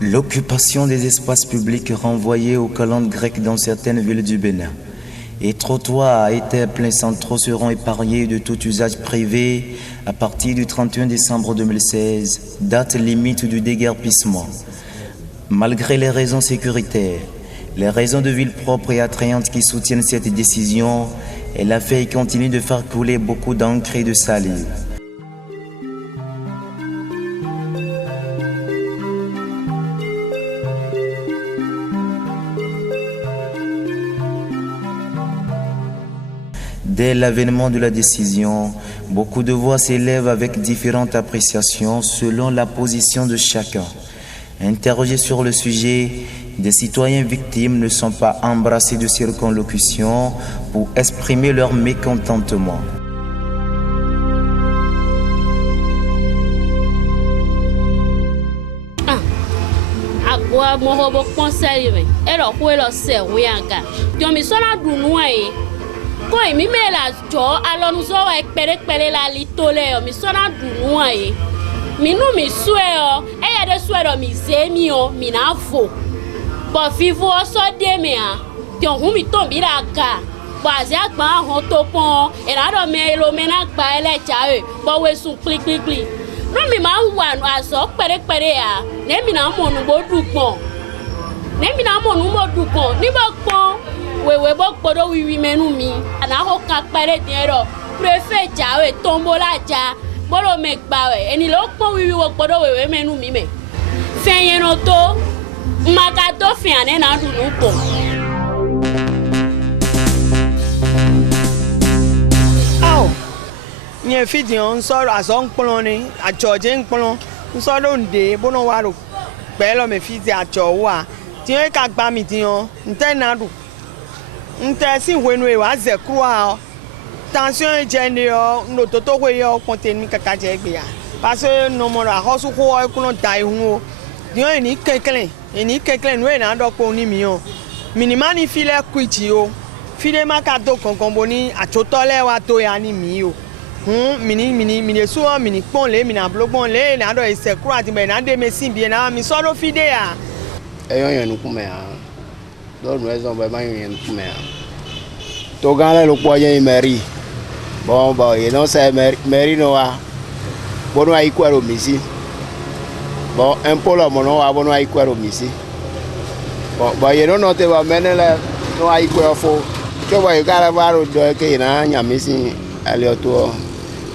L'occupation des espaces publics renvoyés aux calendes grecques dans certaines villes du Bénin. Et trottoirs à été pleins centraux seront épargnés de tout usage privé à partir du 31 décembre 2016, date limite du déguerpissement. Malgré les raisons sécuritaires, les raisons de ville propre et attrayantes qui soutiennent cette décision, la feuille continue de faire couler beaucoup d'encre et de salive. Dès l'avènement de la décision, beaucoup de voix s'élèvent avec différentes appréciations selon la position de chacun. Interrogés sur le sujet, des citoyens victimes ne sont pas embrassés de circonlocution pour exprimer leur mécontentement. Quand mi me la jo alors nous avons pere la litole mi sona dunua e mi nu mi sueo e ya de suero mi zemi o mi na fo bo vivo so de me a ti ohun mi to bi ra ka bo azia gba hon to pon e ra do me lo me na gba ele ja e bo we sun klik no mi ma wa no aso pere a ne mi na mo nu bo du pon ne mi na mo nu mo du pon ni bo pon wewe bo podo wiwi menu mi ana ho ka pere dinero préfet jawe tombola ja bolo me gbawe eni lo po wiwi wo podo wewe menu mi me fenye no to magato fe ane na du nu po aw nye fidion so aso npolon ni ajoje npolon so do nde bono wa ro pelo me fidi ajo wa ti e ka gba mi dion nte na du nte si wenu e wa ze croix tension jeni yo no toto we yo contain mi kaka je gbe ya parce no mo ra hosu ko e kuno dai hu o dio ni kekele no e na do ko ni mi o minimani file kwiti o file maka do konkan boni achotole wa to ya ni mi o mini so mini pon le mini blogbon le na do e se croix ti be na de mesin bi na mi so do fide ya eyon nu kuma ya don't raison by my union to gala lo po yen meri bon ba you know say meri no wa bono ai kwaro misi bon un polo mo no wa bono ai kwaro misi bon ba you no te ba menele no ai kwaro fo ke ba gala baro do ke na nya misi ale to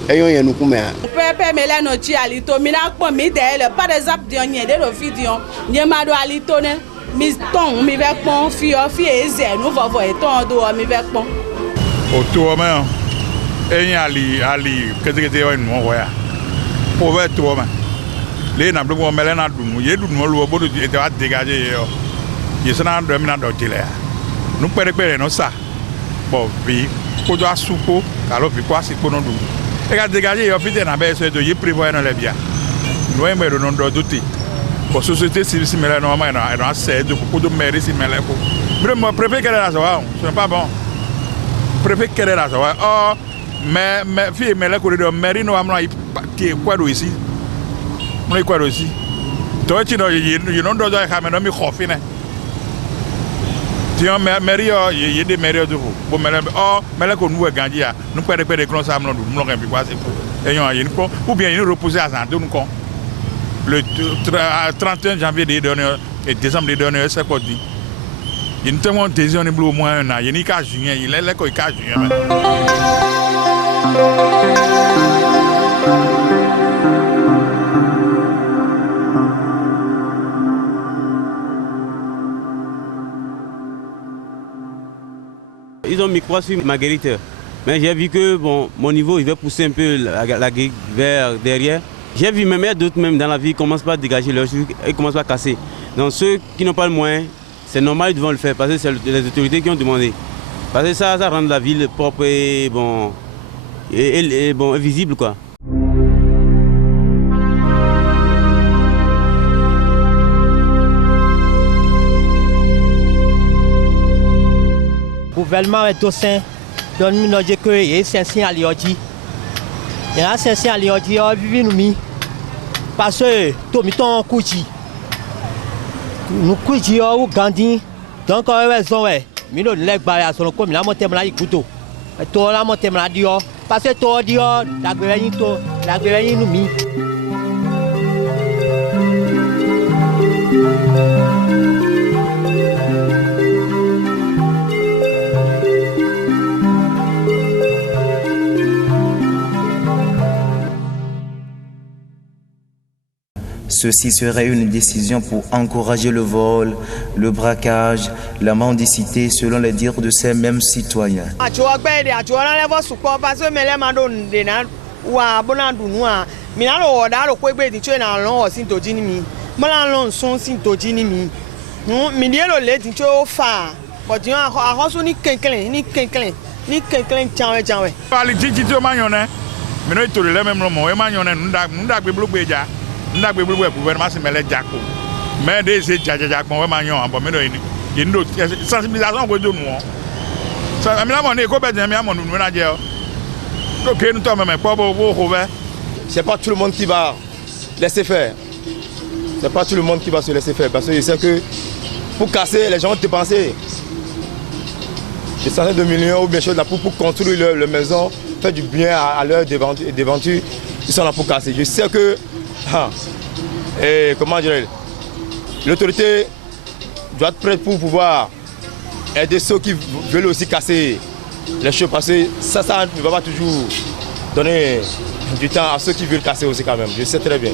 eyon yen nu kuma pepe mele no chi alito mi na pon mi de le par exemple di onye de lo fidion ni ma do alito ne mi ton mi ve pon fi eze nu vovo e ton do mi ve pon o to ma eyin ali kete o nu wo ya o ve to ma le na blo mo mele na dunu ye dunu lo bodo e te wa dégager yo ye sana do mi na do jile ya nu pere no sa bo bi ko do asupo ka lo bi ko asipo no dunu e ga dégager yo fi de na be so do ye prévoir no le bia no e me do no do ti pour société civile si mêler normalement elle a assez de beaucoup de mairie si mêler ko vraiment préfet qu'elle là ça va ce n'est pas bon préfet qu'elle là ça va oh mais fille mêler ko de mairie no amna qui quoi do ici no quoi do ici to ti no you no do ja ka me no mi khofi ne ti on mairie ye de mairie do bo mêler oh mêler ko nou ganji ya nou pere kon sa amna do nou kan bi kwa se ko eyon ye ni ko ou bien you reposer à ça do nou kon le 31 janvier et décembre dernier c'est quoi dit il ne te décision ni au moins un an il n'y a qu'à juin il est là qu'à juin ils ont mis croix sur Marguerite mais j'ai vu que bon mon niveau il va pousser un peu la gueule vers derrière. J'ai vu même d'autres même dans la vie commencent pas à dégager leurs trucs et commencent pas à casser. Donc ceux qui n'ont pas le moyen, c'est normal ils devront le faire parce que c'est les autorités qui ont demandé. Parce que ça rend la ville propre et bon et visible quoi. gouvernement est docent donne nous dire que et c'est à l'ioji. Et là c'est à l'ioji vivi nous parce que tout miton couchi. Nous couchi au Gandhi donc on va zoé. Mino leg ba so ko mi la monter la ikuto. To la monter la dio parce que to dio la gbe nous mi. Ceci serait une décision pour encourager le vol, le braquage, la mendicité selon les dires de ces mêmes citoyens. Nda gbe blue gouvernement se mele jako mais des jajakon we manyon abo me do yi ndo sensibilisation go do nu ça mi la mo ne ko be jan mi amonu nu na je o to ke nu to me po bo ho be. C'est pas tout le monde qui va laisser faire. C'est pas tout le monde qui va se laisser faire parce que je sais que pour casser les gens ont dépensé des centaines de millions ou bien chose là pour construire leur maison, faire du bien à leur devanture, ils sont là pour casser. Je sais que et comment dire, l'autorité doit être prête pour pouvoir aider ceux qui veulent aussi casser les choses parce que ça ne va pas toujours donner du temps à ceux qui veulent casser aussi quand même. Je sais très bien.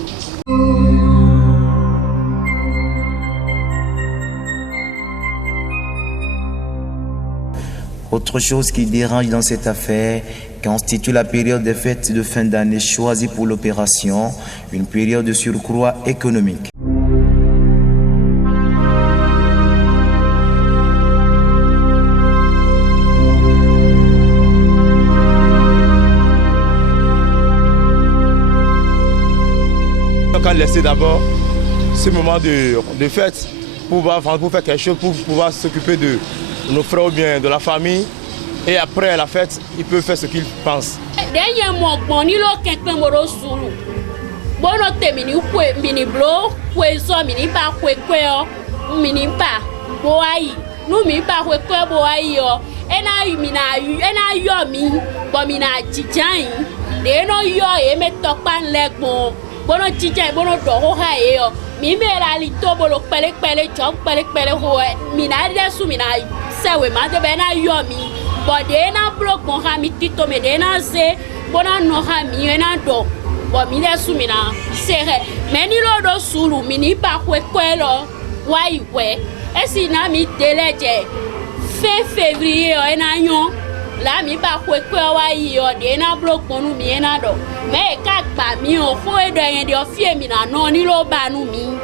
Autre chose qui dérange dans cette affaire constitue la période des fêtes de fin d'année choisie pour l'opération, une période de surcroît économique. On va laisser d'abord ce moment de fête pour faire quelque chose, pour pouvoir s'occuper de nos frères ou bien de la famille. Et après la fête, ils peuvent faire ce qu'ils pensent. Bodena block mon hami tito me dena se bona no hami ena do bo mi de sumina sere meni lo do sulu mini pa kwelo wai we esi na mi deleje fin février ena nyon la mi ba kwelo wai yo dena block monu mi ena do me ka gba mi o fo e do yen de ofie mi na no ni lo ba nu mi.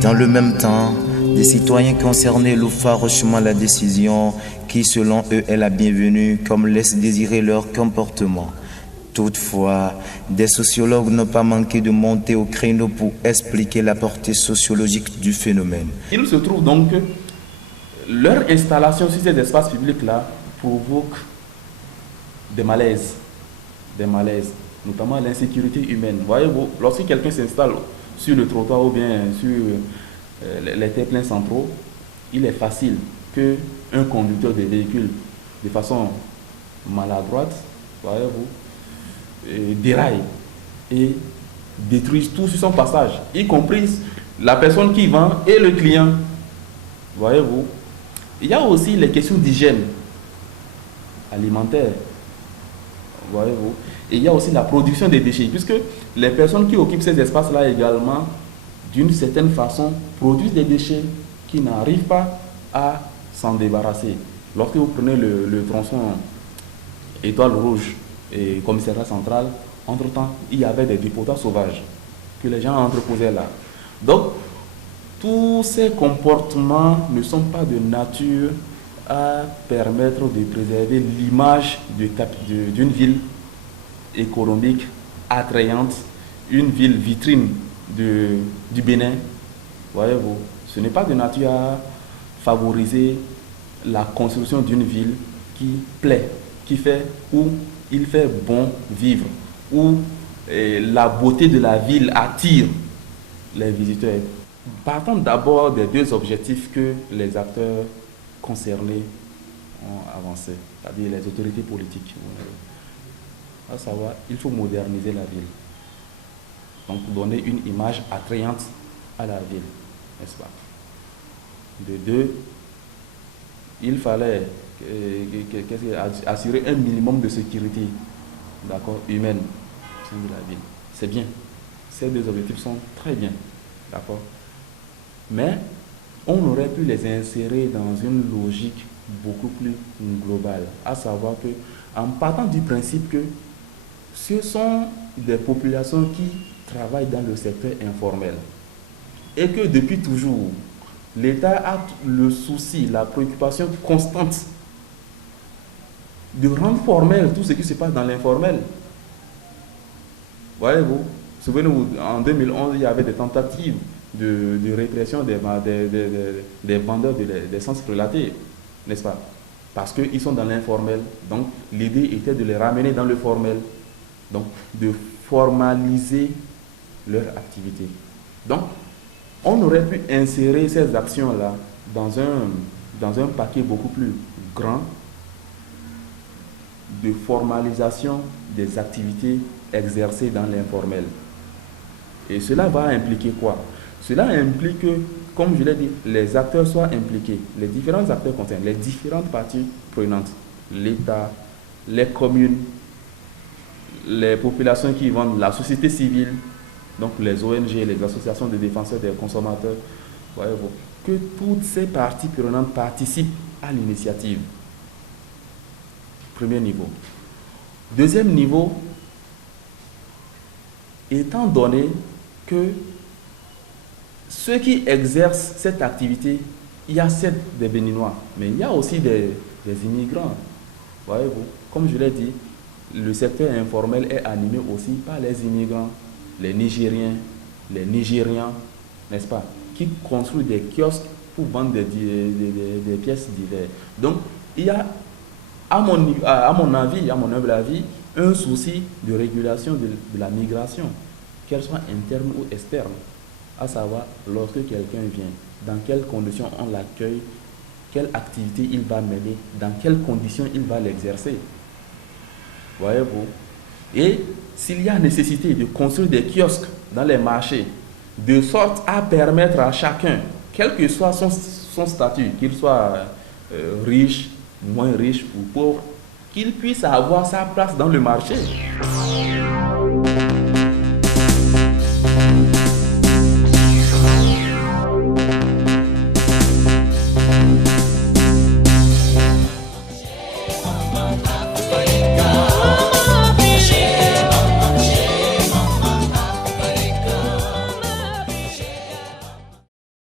Dans le même temps, des citoyens concernés louent farouchement la décision qui, selon eux, est la bienvenue, comme laisse désirer leur comportement. Toutefois, des sociologues n'ont pas manqué de monter au créneau pour expliquer la portée sociologique du phénomène. Il se trouve donc que leur installation sur ces espaces publics-là provoque des malaises, notamment l'insécurité humaine. Voyez-vous, lorsque quelqu'un s'installe sur le trottoir ou bien sur les terre-pleins centraux, il est facile qu'un conducteur de véhicule, de façon maladroite, voyez-vous, déraille et détruise tout sur son passage, y compris la personne qui vend et le client. Voyez-vous, il y a aussi les questions d'hygiène alimentaire. Voyez-vous. Et il y a aussi la production des déchets, puisque les personnes qui occupent ces espaces-là également, d'une certaine façon, produisent des déchets qui n'arrivent pas à s'en débarrasser. Lorsque vous prenez le tronçon Étoile Rouge et Commissariat Central, entre-temps, il y avait des dépotoirs sauvages que les gens entreposaient là. Donc, tous ces comportements ne sont pas de nature à permettre de préserver l'image d'une ville économique attrayante, une ville vitrine du Bénin. Voyez-vous, ce n'est pas de nature à favoriser la construction d'une ville qui plaît, où il fait bon vivre, où la beauté de la ville attire les visiteurs. Partant d'abord des deux objectifs que les acteurs concernés ont avancés, c'est-à-dire les autorités politiques. À savoir, il faut moderniser la ville. Donc donner une image attrayante à la ville, n'est-ce pas? De deux, il fallait assurer un minimum de sécurité, d'accord, humaine au sein de la ville. C'est bien. Ces deux objectifs sont très bien, d'accord. Mais on aurait pu les insérer dans une logique beaucoup plus globale, à savoir que, en partant du principe que ce sont des populations qui travaillent dans le secteur informel et que depuis toujours, l'État a le souci, la préoccupation constante de rendre formel tout ce qui se passe dans l'informel. Voyez-vous, souvenez-vous, en 2011, il y avait des tentatives de répression des vendeurs d'essence prélatée, n'est-ce pas? Parce qu'ils sont dans l'informel. Donc, l'idée était de les ramener dans le formel. Donc, de formaliser leur activité. Donc, on aurait pu insérer ces actions-là dans un paquet beaucoup plus grand de formalisation des activités exercées dans l'informel. Et cela va impliquer quoi? Cela implique que, comme je l'ai dit, les acteurs soient impliqués, les différents acteurs concernés, les différentes parties prenantes, l'État, les communes, les populations qui vendent, la société civile, donc les ONG, les associations de défenseurs des consommateurs, voyez-vous, que toutes ces parties prenantes participent à l'initiative. Premier niveau. Deuxième niveau, étant donné que ceux qui exercent cette activité, il y a certes des Béninois, mais il y a aussi des immigrants. Voyez-vous, comme je l'ai dit, le secteur informel est animé aussi par les immigrants, les Nigériens, les Nigérians, n'est-ce pas, qui construisent des kiosques pour vendre des pièces diverses. Donc, il y a, à mon avis, à mon humble avis, un souci de régulation de la migration, qu'elle soit interne ou externe, à savoir, lorsque quelqu'un vient, dans quelles conditions on l'accueille, quelle activité il va mener, dans quelles conditions il va l'exercer. Voyez-vous? Et s'il y a nécessité de construire des kiosques dans les marchés, de sorte à permettre à chacun, quel que soit son statut, qu'il soit riche, moins riche ou pauvre, qu'il puisse avoir sa place dans le marché.